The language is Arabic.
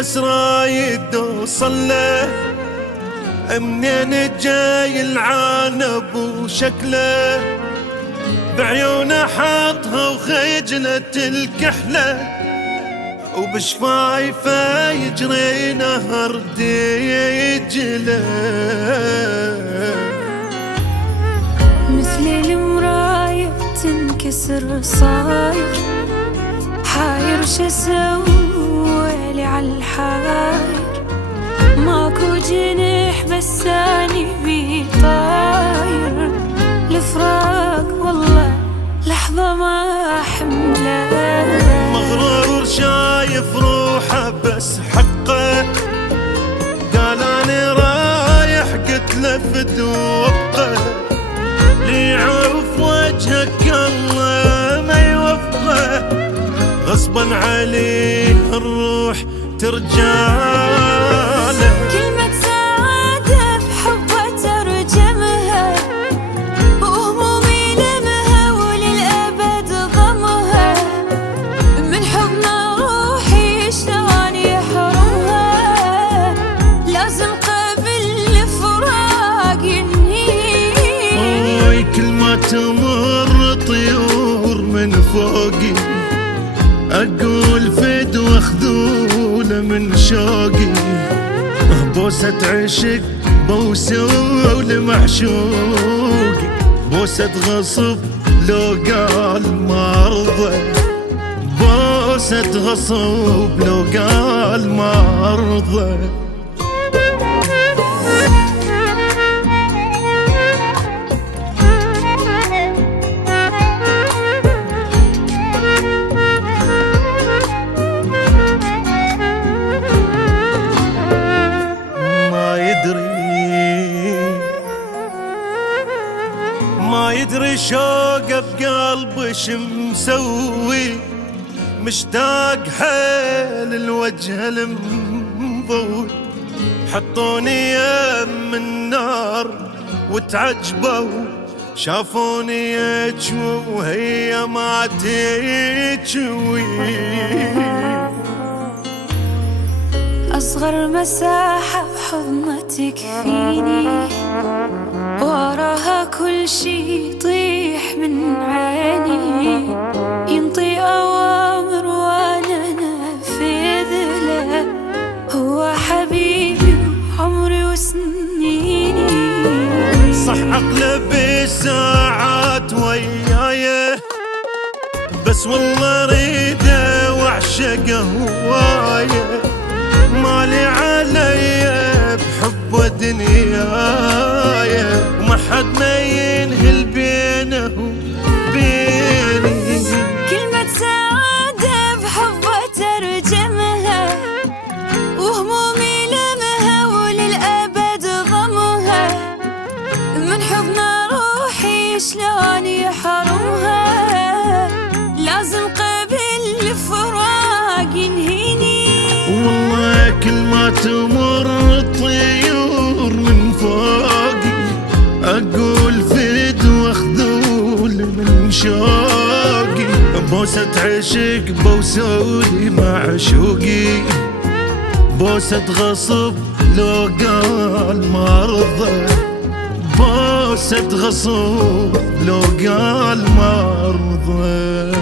بس رايد اوصل له، منين جاي العانب وشكله، بعيونه حاطها وخجلة الكحلة، وبشفايفه يجري نهر دجله. مثل المراية تنكسر صاير، حاير شسوي عالحاير، ماكو جنح بس اني بي طاير، الفراق والله لحظة ما حمله. مغرور شايف روحه بس حقه، قال اني رايح قلت له فدوقه، لي عرف وجهك الله ما يوفقه، غصبا عليه الروح ترجاله. كلمة سعادة بحبه ترجمها، وهمومي لمها وللأبد ضمها، من حضن روحي شلون يحرمها، لازم قبل الفراق ينهي. كل ما تمر طيور من فوقي، أقول فد واخذوله من شوقي، بوسة عشق بوسة معشوقي، بوسة غصب لو قال ما ارضى، بوسة غصب لو قال ما ارضى. ما يدري شوقه بقلبي شمسوي، مشتاق حيل الوجه المضوي، حطوني يم النار وتعجبوا، شافوني اجوي وهي ما تجوي. أصغر مساحة بحضنة تكفيني، وراها كل شي يطيح من عيني، ينطي أوامر وأنا نفذ له، هو حبيبي وعمري وسنيني. صح عقله بساعات وياي، بس والله اريده واعشقه هوايه، مالي علي بحبه دنياي، وما حد ما ينهل بينه وبيني. كلمة سعادة بحبه ترجمها، وهمومي لمها وللأبد ضمها، من حضن روحي شلون يحرمها، لازم قبل الفراق ينهيني. والله كل ما تمر الطيور من فوقي، أقول فد واخذول من شوقي، بوسة عشق بوسولي معشوقي، بوسة غصب لو قال ما رضى، بوسة غصب لو قال ما رضى.